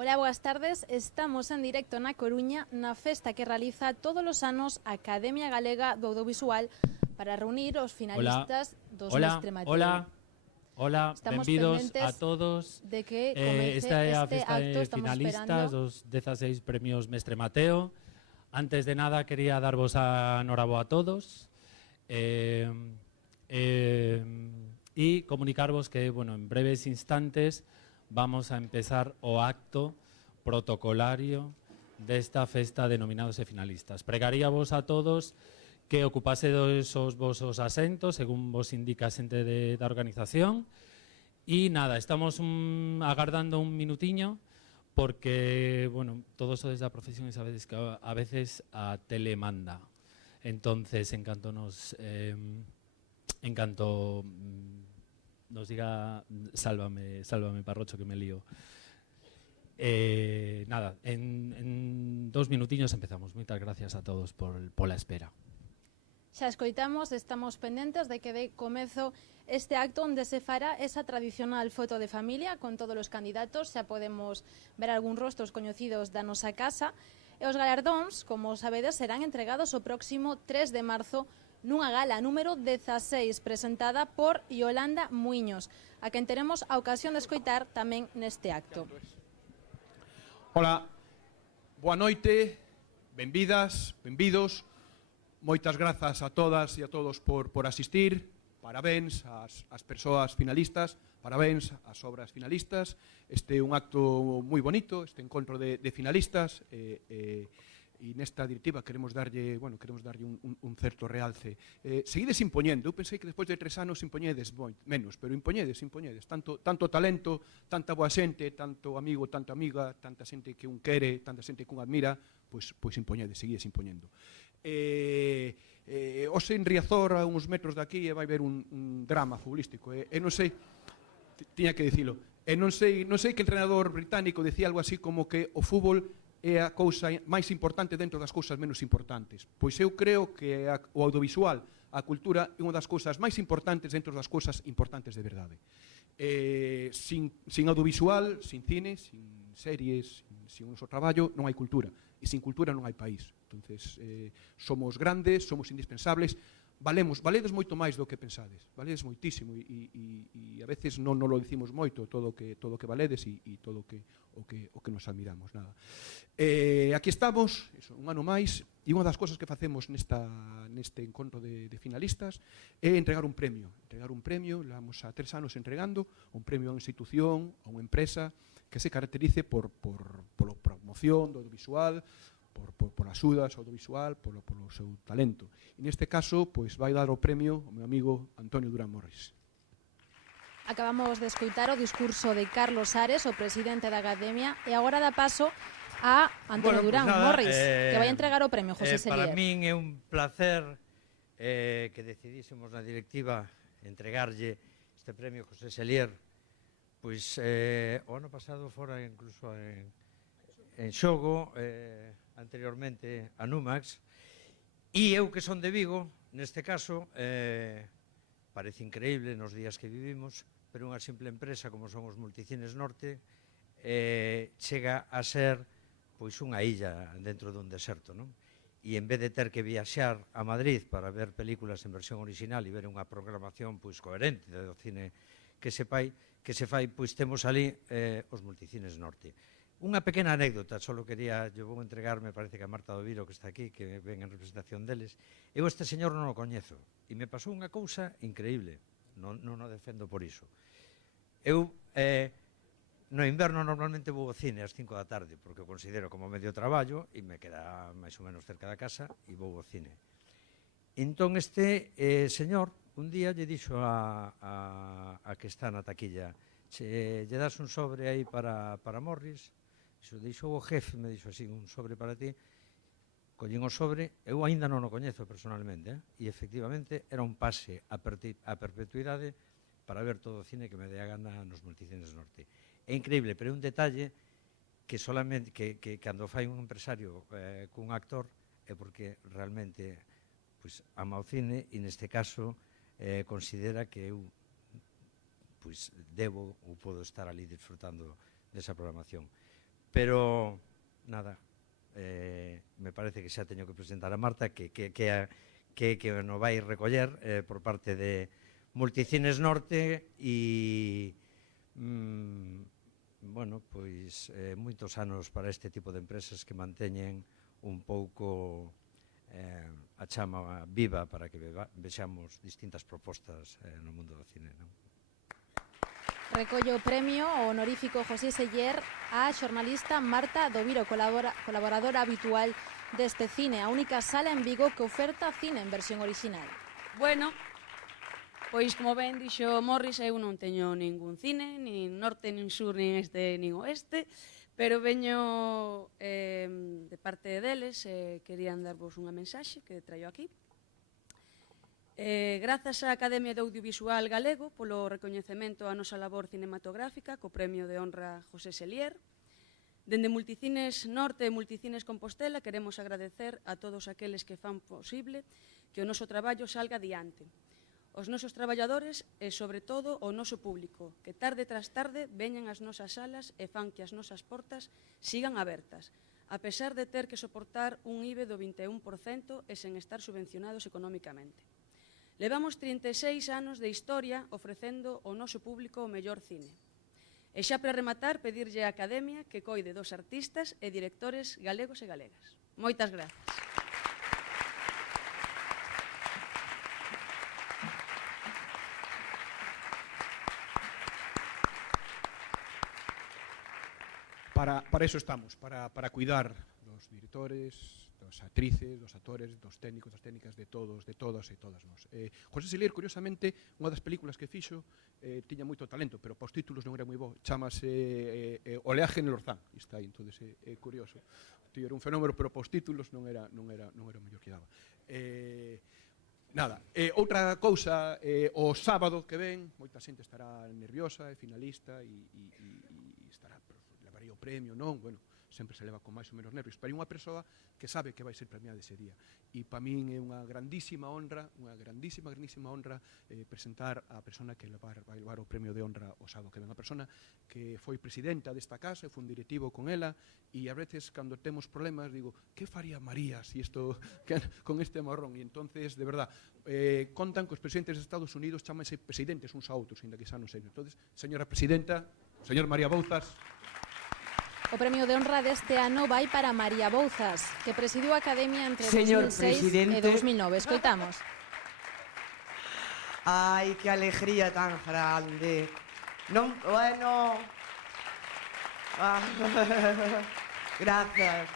Hola, boas tardes. Estamos en directo na Coruña na festa que realiza todos os anos a Academia Galega do Audiovisual para reunir os finalistas dos Mestre Mateo. Hola, Estamos benvidos pendentes a todos. de que comece Esta é a este festa acto. de Estamos finalistas esperando. dos 16 premios Mestre Mateo. Antes de nada, quería darvos a enhoraboa a todos e comunicarvos que, bueno, en breves instantes vamos a empezar o acto protocolario desta festa de nominados e finalistas. Pregaríavos a todos que ocupasedes os vosos asentos según vos indica a xente da organización. E nada, estamos agardando un minutiño porque, bueno, todos sodes da profesión e sabedes que a veces a tele manda. Entonces, en canto nos diga sálvame Parrocho que me lío. Nada, en 2 minutiños empezamos. Moitas gracias a todos pola espera. Xa escoitamos, estamos pendentes de que dé comezo este acto onde se fará esa tradicional foto de familia con todos os candidatos. Xa podemos ver algúns rostros coñecidos da nosa casa. E os galardóns, como sabedes, serán entregados o próximo 3 de marzo nunha gala número 16 presentada por Yolanda Muiños, a quen teremos a ocasión de escoitar tamén neste acto. Hola, boa noite, benvidas, benvidos. Moitas grazas a todas e a todos por asistir. Parabéns ás persoas finalistas, parabéns ás obras finalistas. Este é un acto moi bonito, este encontro de finalistas e nesta directiva queremos darlle un certo realce. Seguides impoñendo, eu pensei que despois de 3 anos impoñedes menos, pero impoñedes, tanto talento, tanta boa xente, tanto amigo, tanta amiga, tanta xente que un quere, tanta xente que un admira, pois impoñedes, seguides impoñendo. Hoxe en Riazor, a uns metros de aquí, vai haber un drama futbolístico. E non sei, tiña que dicilo, e non sei que o entrenador británico decía algo así como que o fútbol é a cousa máis importante dentro das cousas menos importantes. Pois eu creo que o audiovisual, a cultura, é unha das cousas máis importantes dentro das cousas importantes de verdade. Sin audiovisual, sin cine, sin series, sin o noso traballo, non hai cultura. E sin cultura non hai país. Entonces, somos grandes, somos indispensables, valedes moito máis do que pensades, valedes moitísimo e a veces non lo dicimos moito todo o que valedes e todo o que nos admiramos, nada. Aquí estamos, un ano máis, e unha das cousas que facemos neste encontro de finalistas é entregar un premio. Levamos a 3 anos entregando un premio a unha institución, a unha empresa que se caracterice por promoción do audiovisual, por axudas ao audiovisual, polo seu talento. E neste caso, pois vai dar o premio ao meu amigo Antonio Durán Morris. Acabamos de escoitar o discurso de Carlos Ares, o presidente da Academia, e agora dá paso a Antonio Durán Morris, que vai entregar o premio, José Selier. Para min é un placer que decidísemos na directiva entregarlle este premio a José Selier. Pois o ano pasado fora incluso en xogo, anteriormente a Numax, e eu que son de Vigo, neste caso, parece increíble nos días que vivimos, pero unha simple empresa como son os Multicines Norte chega a ser pois unha illa dentro dun deserto, non? E en vez de ter que viaxar a Madrid para ver películas en versión original e ver unha programación pois coherente do cine que se fai, pois temos ali os Multicines Norte. Unha pequena anécdota, só quería, eu vou entregar, me parece que a Marta Doviro que está aquí, que ven en representación deles. Eu este señor non o coñezo, e me pasou unha cousa increíble, non o defendo por iso. Eu no inverno normalmente vou ao cine ás 5 da tarde, porque o considero como medio traballo, e me queda máis ou menos cerca da casa, e vou ao cine. Entón este señor, un día lle dixo a que está na taquilla, lle das un sobre aí para Morris. Dixo o jefe, me dixo así, un sobre para ti. Collín o sobre, eu aínda non o coñezo personalmente, e efectivamente era un pase a perpetuidade para ver todo o cine que me dé a gana nos Multicines Norte. É increíble, pero é un detalle que solamente que cando fai un empresario cun actor é porque realmente ama o cine e neste caso considera que eu debo ou podo estar ali disfrutando desa programación. pero nada, me parece que xa teño que presentar a Marta que nos vai recoller por parte de Multicines Norte e bueno, pois moitos anos para este tipo de empresas que manteñen un pouco a chama viva para que vexamos distintas propostas no mundo do cine, non? Recollo o premio honorífico José Seller á xornalista Marta Doviro, colaboradora habitual deste cine, a única sala en Vigo que oferta cine en versión original. Bueno, pois como ben dixo Morris, eu non teño ningún cine, nin norte, nin sur, nin este, nin oeste, pero veño de parte deles, querían darvos unha mensaxe que traio aquí. Grazas á Academia de Audiovisual Galego polo recoñecemento á nosa labor cinematográfica co Premio de Honra José Seller. Dende Multicines Norte e Multicines Compostela queremos agradecer a todos aqueles que fan posible que o noso traballo salga adiante. Os nosos traballadores e, sobre todo, o noso público, que tarde tras tarde veñen ás nosas salas e fan que as nosas portas sigan abertas, a pesar de ter que soportar un IBE do 21% e sen estar subvencionados económicamente. Levamos 36 anos de historia ofrecendo ao noso público o mellor cine. E xa para rematar, pedirlle á Academia que coide dos artistas e directores galegos e galegas. Moitas grazas. Para eso estamos, para cuidar dos directores, das actrices, dos actores, dos técnicos, das técnicas, de todos, de todas e todas nós. José Seller, curiosamente, unha das películas que fixo tiña moito talento, pero para os títulos non era moi bo. Chámase Oleaje en el Orzán. E está aí, entonces é curioso. O tío era un fenómeno, pero para os títulos non era o mellor que daba. Nada, outra cousa, o sábado que ven, moita xente estará nerviosa, é finalista e estará, levaría o premio, non? Bueno, sempre se leva con máis ou menos nervios, pero é unha persoa que sabe que vai ser premiada ese día. E para min é unha grandísima honra, presentar a persona que vai levar o premio de honra o sábado que ven. A persona que foi presidenta desta casa, foi un directivo con ela, e a veces, cando temos problemas, digo, que faría María si isto, con este marrón? E entonces, de verdad, contan que os presidentes de Estados Unidos chamanse presidentes uns a outros, ainda que xa non sei. Entonces, señora presidenta, señor María Bouzas. O premio de honra deste ano vai para María Bouzas, que presidiu a Academia entre Señor 2006 presidente. e 2009. Escoitamos. Ai, que alegría tan grande. Non, bueno. Grazas.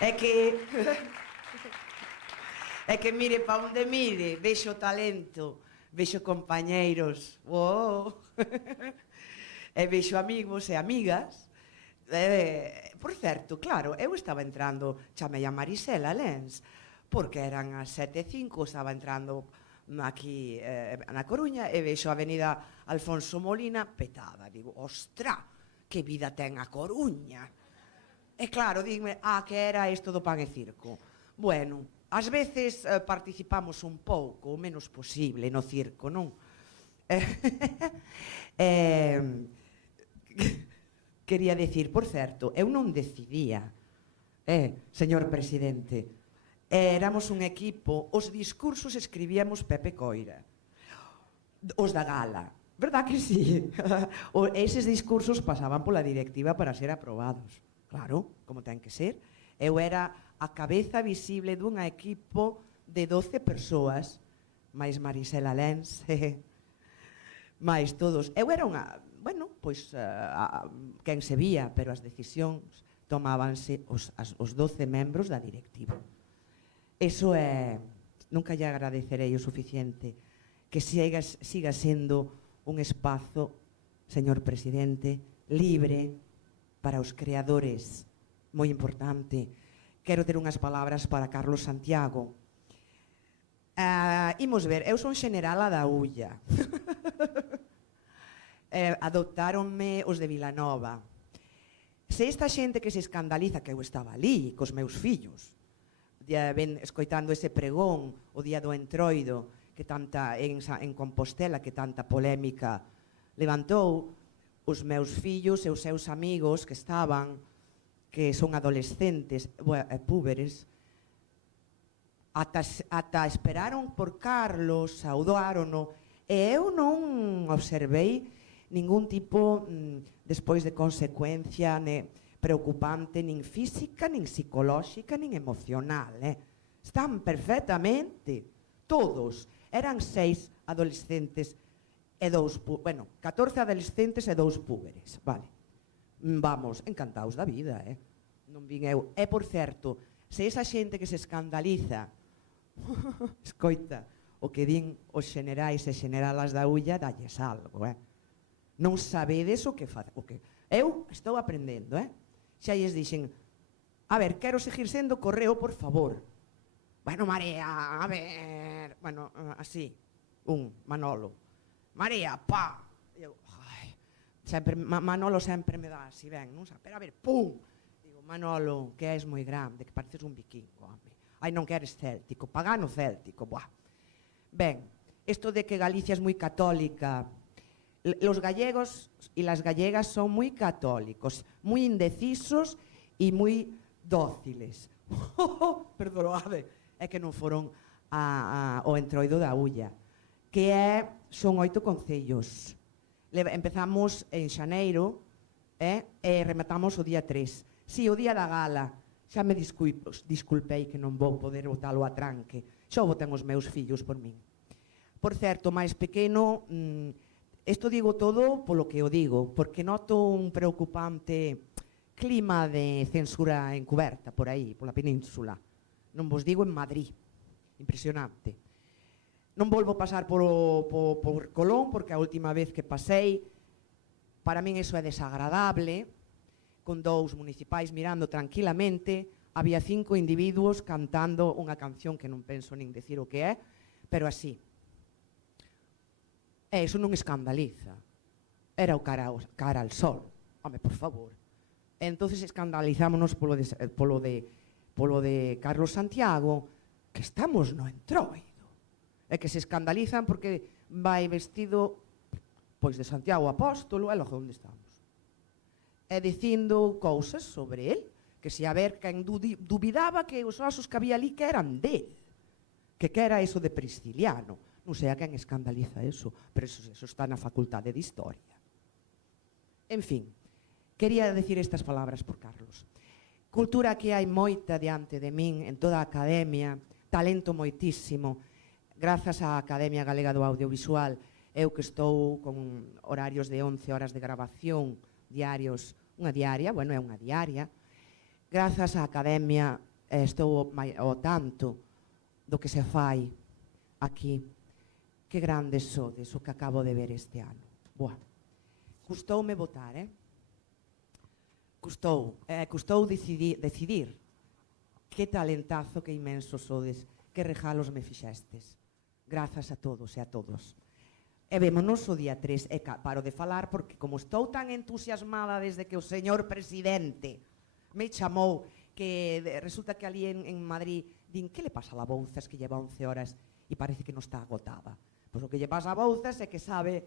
É que mire pa onde mire, vexo talento, vexo compañeiros, e vexo amigos e amigas. Por certo, claro, eu estaba entrando, chamei a Marisela Lens, porque eran as 7:05, estaba entrando aquí na Coruña e vexo a avenida Alfonso Molina petada. Digo, ostra, que vida ten a Coruña. E claro, dime, que era isto do pan e circo. Bueno, ás veces participamos un pouco, o menos posible, no circo, non? Quería decir, por certo, eu non decidía, señor presidente, éramos un equipo, os discursos escribíamos Pepe Coira, os da gala, verdad que sí? Eses discursos pasaban pola directiva para ser aprobados, claro, como ten que ser. Eu era a cabeza visible dun equipo de 12 persoas, máis Marisela Lens, máis todos. Eu era unha, bueno, pois, quen se vía, pero as decisións tomábanse os 12 membros da directiva. Eso é, nunca lle agradecerei o suficiente, que siga sendo un espazo, señor presidente, libre para os creadores, moi importante. Quero ter unhas palabras para Carlos Santiago. Imos ver, eu son generala da Ulla. Adoptáronme os de Vilanova. Se esta xente que se escandaliza, que eu estaba ali, cos meus fillos, escoitando ese pregón o día do Entroido, que tanta en Compostela, que tanta polémica levantou os meus fillos e os seus amigos que estaban, que son adolescentes, púberes, ata esperaron por Carlos, saudárono, e eu non observei ningún tipo, despois de consecuencia preocupante, nin física, nin psicolóxica, nin emocional. Están perfectamente, todos. Eran 6 adolescentes e 14 adolescentes e 2 púberes, vale. Vamos, encantados da vida, non vin eu. E, por certo, se esa xente que se escandaliza, escoita, o que din os xenerais e xeneralas da Ulla, dalles algo, Non sabedes o que eu estou aprendendo, Xa lles dixen, a ver, quero seguir sendo correo, por favor. Bueno, Marea, a ver, bueno, así, Manolo. Marea, pa! Manolo sempre me dá así, ben, non sabe, pero a ver, pum! Digo, Manolo, que és moi grande, que pareces un vikingo, home. Ai, non que eres céltico, pagano céltico, buah. Ben, isto de que Galicia é moi católica, los gallegos e las gallegas son moi católicos, moi indecisos e moi dóciles. Perdonade, é que non foron ao entroido da Ulla, que son 8 concellos. Empezamos en xaneiro e rematamos o día 3. Si, o día da gala, xa me disculpei que non vou poder botalo a tranque. Xa o boten os meus fillos por min. Por certo, máis pequeno, isto digo todo polo que o digo, porque noto un preocupante clima de censura encuberta por aí, pola península. Non vos digo en Madrid. Impresionante. Non volvo pasar por Colón, porque a última vez que pasei, para min iso é desagradable, con 2 municipais mirando tranquilamente, había 5 individuos cantando unha canción que non penso nin decir o que é, pero así. E iso non escandaliza. Era o cara al sol. Home, por favor. E entonces escandalizámonos polo de Carlos Santiago, que estamos no entroido. E que se escandalizan porque vai vestido pois de Santiago Apóstolo, e logo onde estamos. E dicindo cousas sobre el, que se a ver quen dubidaba que os osos que había ali que eran del, que era eso de Prisciliano. Non sei a quen escandaliza eso, pero eso está na facultade de Historia. En fin, quería decir estas palabras por Carlos. Cultura que hai moita diante de min en toda a academia, talento moitísimo. Grazas á Academia Galega do Audiovisual, eu que estou con horarios de 11 horas de grabación diarios, unha diaria, bueno, é unha diaria. Grazas á Academia estou ao tanto do que se fai aquí. Que grandes sodes o que acabo de ver este ano. Boa. Custoume votar, Custou decidir que talentazo, que inmenso sodes, que regalos me fixestes. Grazas a todos e a todos. E vémonos o día 3, e paro de falar porque como estou tan entusiasmada desde que o señor presidente me chamou, que resulta que ali en Madrid din, que le pasa a la Bouzas que lleva 11 horas e parece que non está agotada? Pois o que lle pasa a Bouzas é que sabe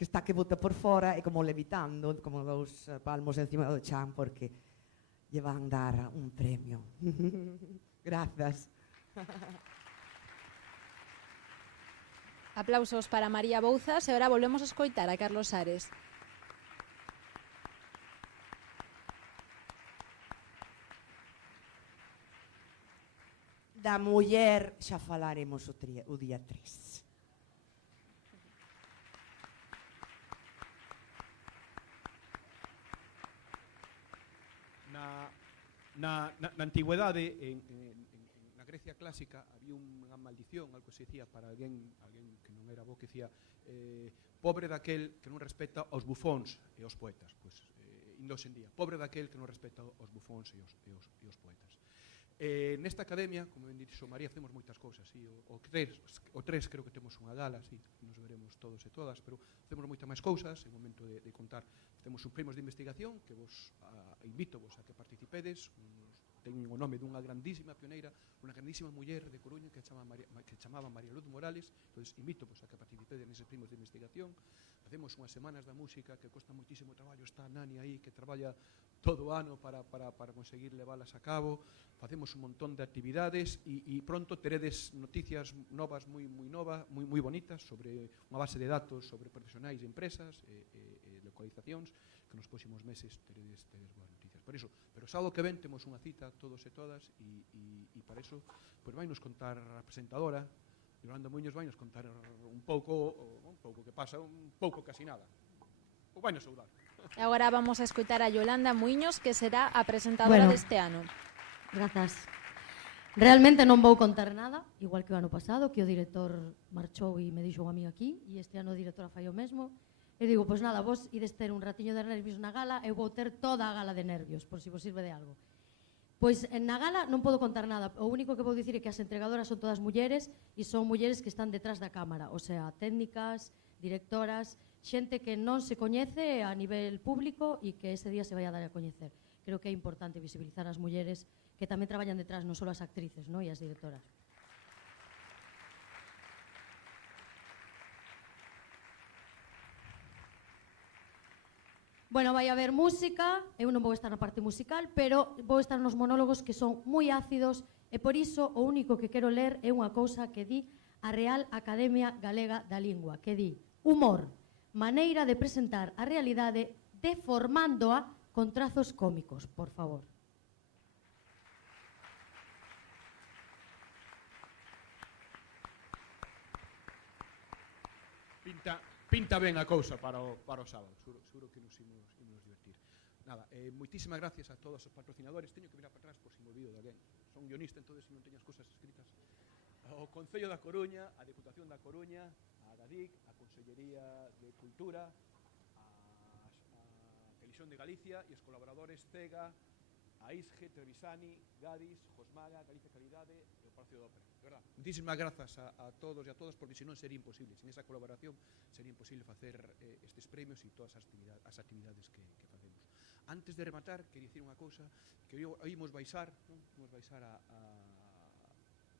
que está que bota por fora e como levitando, como 2 palmos encima do chan, porque lle van dar un premio. Grazas. Aplausos para María Bouzas e agora volvemos a escoitar a Carlos Ares. Da muller xa falaremos o día 3. Na antigüedade, na Grecia clásica, había unha maldición, algo que se dicía para alguén que non era bo, que dicía pobre daquel que non respeta os bufóns e os poetas. Pois, indo en día, pobre daquel que non respeta os bufóns e os poetas. Nesta academia, como ben dixo María, facemos moitas cousas, sí, o 3 creo que temos unha gala, sí, nos veremos todos e todas, pero facemos moitas máis cousas, é momento de contar. Temos un premios de investigación que vos invito vos a que participedes, ten o nome dunha grandísima pioneira, unha grandísima muller de Coruña que chamaba María Luz Morales, entón invito vos a que participedes neses premios de investigación. facemos unhas semanas da música que costa moitísimo traballo, está a Nani aí que traballa todo o ano para conseguir leválas a cabo, facemos un montón de actividades e pronto teredes noticias novas moi bonitas sobre unha base de datos sobre profesionais de empresas e localizacións que nos próximos meses teredes boas noticias. Por iso, pero sábado que ven temos unha cita todos e todas e para iso pois vai nos contar a presentadora Yolanda Muñoz, vai nos contar un pouco que pasa, un pouco casi nada. O vai nos saudar. Agora vamos a escutar a Yolanda Muiños, que será a presentadora deste ano. Grazas. Realmente non vou contar nada, igual que o ano pasado, que o director marchou e me dixo a mí aquí, e este ano a directora fai o mesmo. E digo, pois nada, vos ides ter un ratiño de nervios na gala, eu vou ter toda a gala de nervios, por si vos sirve de algo. Pois na gala non podo contar nada, o único que vou dicir é que as entregadoras son todas mulleres e son mulleres que están detrás da cámara, o sea, técnicas, directoras, xente que non se coñece a nivel público e que ese día se vai a dar a coñecer. Creo que é importante visibilizar as mulleres que tamén traballan detrás, non só as actrices, e as directoras. Bueno, vai haber música, eu non vou estar na parte musical, pero vou estar nos monólogos que son moi ácidos e por iso o único que quero ler é unha cousa que di a Real Academia Galega da Lingua, que di humor, maneira de presentar a realidade deformándoa con trazos cómicos, por favor. Pinta ben a cousa para o sábado, seguro que nos imos divertir. Nada, moitísimas gracias a todos os patrocinadores. Teño que mirar para atrás por si me olvido de alguén. Son guionista, entonces non teño as cousas escritas. O Concello da Coruña, a Deputación da Coruña, a GADIC, a Consellería de Cultura, a Televisión de Galicia e os colaboradores CEGA, a ISGE, Trevisani, Gadis, Josmaga, Galicia Calidade e o Palacio de Ópera. De verdad, muchísimas grazas a todos e a todas, porque senón sería imposible, sin esa colaboración sería imposible facer estes premios e todas as actividades que facemos. Antes de rematar, quería dicir unha cousa, que hoy imos baixar, imos baixar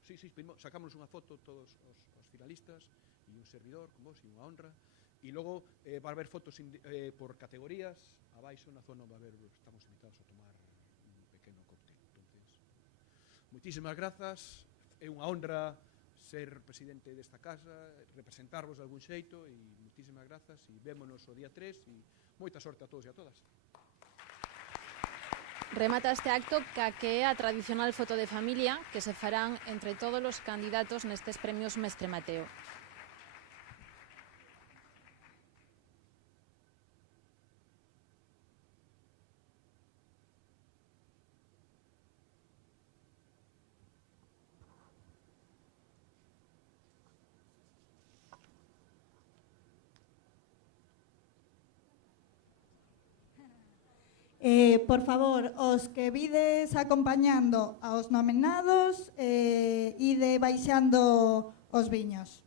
Sí, sacámonos unha foto todos os finalistas e un servidor con vos e unha honra, e logo va a haber fotos por categorías, abaixo na zona va a haber, estamos invitados a tomar un pequeno cóctel. Entonces, moitísimas grazas, é unha honra ser presidente desta casa, representarvos de algún xeito, e moitísimas grazas, e vémonos o día 3, e moita sorte a todos e a todas. Remata este acto que é a tradicional foto de familia que se farán entre todos os candidatos nestes premios Mestre Mateo. Por favor, os que vides acompañando aos nominados, ide baixando os viños.